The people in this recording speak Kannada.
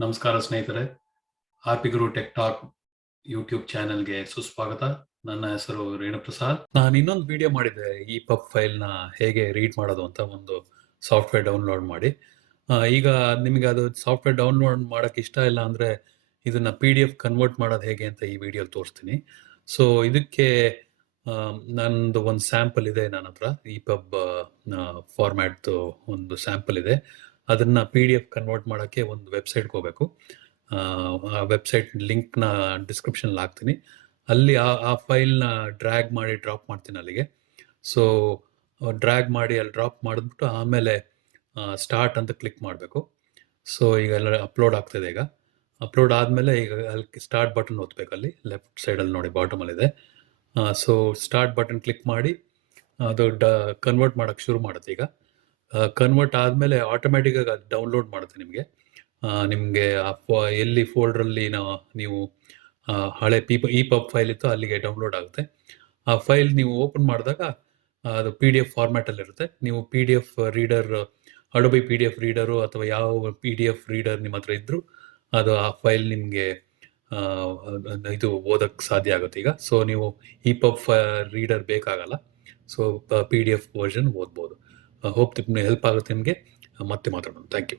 ನಮಸ್ಕಾರ ಸ್ನೇಹಿತರೆ, RPGuru ಟೆಕ್ ಟಾಕ್ ಯೂಟ್ಯೂಬ್ ಚಾನೆಲ್ಗೆ ಸುಸ್ವಾಗತ. ನನ್ನ ಹೆಸರು ರೇಣುಪ್ರಸಾದ್. ನಾನು ಇನ್ನೊಂದು ವಿಡಿಯೋ ಮಾಡಿದ್ದೆ, EPUB ಫೈಲ್ನ ಹೇಗೆ ರೀಡ್ ಮಾಡೋದು ಅಂತ ಒಂದು ಸಾಫ್ಟ್ವೇರ್ ಡೌನ್ಲೋಡ್ ಮಾಡಿ. ಈಗ ನಿಮಗೆ ಅದು ಸಾಫ್ಟ್ವೇರ್ ಡೌನ್ಲೋಡ್ ಮಾಡೋಕ್ಕೆ ಇಷ್ಟ ಇಲ್ಲ ಅಂದರೆ ಇದನ್ನ PDF ಕನ್ವರ್ಟ್ ಮಾಡೋದು ಹೇಗೆ ಅಂತ ಈ ವಿಡಿಯೋಲಿ ತೋರಿಸ್ತೀನಿ. ಸೊ ಇದಕ್ಕೆ ನಂದು ಒಂದು ಸ್ಯಾಂಪಲ್ ಇದೆ ನನ್ನ ಹತ್ರ, EPUB ಫಾರ್ಮ್ಯಾಟ್ದು ಒಂದು ಸ್ಯಾಂಪಲ್ ಇದೆ. ಅದನ್ನ PDF ಕನ್ವರ್ಟ್ ಮಾಡೋಕ್ಕೆ ಒಂದು ವೆಬ್ಸೈಟ್ಗೆ ಹೋಗಬೇಕು. ಆ ವೆಬ್ಸೈಟ್ ಲಿಂಕ್ನ ಡಿಸ್ಕ್ರಿಪ್ಷನ್ ಹಾಕ್ತೀನಿ. ಅಲ್ಲಿ ಆ ಫೈಲ್ನ ಡ್ರ್ಯಾಗ್ ಮಾಡಿ ಡ್ರಾಪ್ ಮಾಡ್ತೀನಿ ಅಲ್ಲಿಗೆ. ಸೊ ಡ್ರ್ಯಾಗ್ ಮಾಡಿ ಅಲ್ಲಿ ಡ್ರಾಪ್ ಮಾಡಿದ್ಬಿಟ್ಟು ಆಮೇಲೆ ಸ್ಟಾರ್ಟ್ ಅಂತ ಕ್ಲಿಕ್ ಮಾಡಬೇಕು. ಸೊ ಈಗ ಎಲ್ಲ ಅಪ್ಲೋಡ್ ಆಗ್ತಿದೆ. ಈಗ ಅಪ್ಲೋಡ್ ಆದಮೇಲೆ ಈಗ ಅಲ್ಲಿ ಸ್ಟಾರ್ಟ್ ಬಟನ್ ಒತ್ತಬೇಕು. ಅಲ್ಲಿ ಲೆಫ್ಟ್ ಸೈಡಲ್ಲಿ ನೋಡಿ ಬಾಟಮಲ್ಲಿದೆ. ಸೊ ಸ್ಟಾರ್ಟ್ ಬಟನ್ ಕ್ಲಿಕ್ ಮಾಡಿ ಅದು ಕನ್ವರ್ಟ್ ಮಾಡೋಕ್ಕೆ ಶುರು ಮಾಡುತ್ತೆ. ಈಗ ಕನ್ವರ್ಟ್ ಆದಮೇಲೆ ಆಟೋಮ್ಯಾಟಿಕ್ಕಾಗಿ ಅದು ಡೌನ್ಲೋಡ್ ಮಾಡುತ್ತೆ ನಿಮಗೆ. ಎಲ್ಲಿ ಫೋಲ್ಡ್ರಲ್ಲಿ ನೀವು ಹಳೆ EPUB ಫೈಲ್ ಇತ್ತು ಅಲ್ಲಿಗೆ ಡೌನ್ಲೋಡ್ ಆಗುತ್ತೆ. ಆ ಫೈಲ್ ನೀವು ಓಪನ್ ಮಾಡಿದಾಗ ಅದು PDF ಫಾರ್ಮ್ಯಾಟಲ್ಲಿ ಇರುತ್ತೆ. ನೀವು PDF reader, Adobe PDF reader ಅಥವಾ ಯಾವ PDF ರೀಡರ್ ನಿಮ್ಮ ಹತ್ರ ಇದ್ದರೂ ಅದು ಆ ಫೈಲ್ ನಿಮಗೆ ಇದು ಓದಕ್ಕೆ ಸಾಧ್ಯ ಆಗುತ್ತೆ ಈಗ. ಸೊ ನೀವು EPUB ರೀಡರ್ ಬೇಕಾಗಲ್ಲ. ಸೊ PDF ವರ್ಷನ್ ಓದ್ಬೋದು. ಹೋಪ್ ನಿಮಗೆ ಹೆಲ್ಪ್ ಆಗುತ್ತೆ. ನಿಮಗೆ ಮತ್ತೆ ಮಾತಾಡೋಣ. Thank you.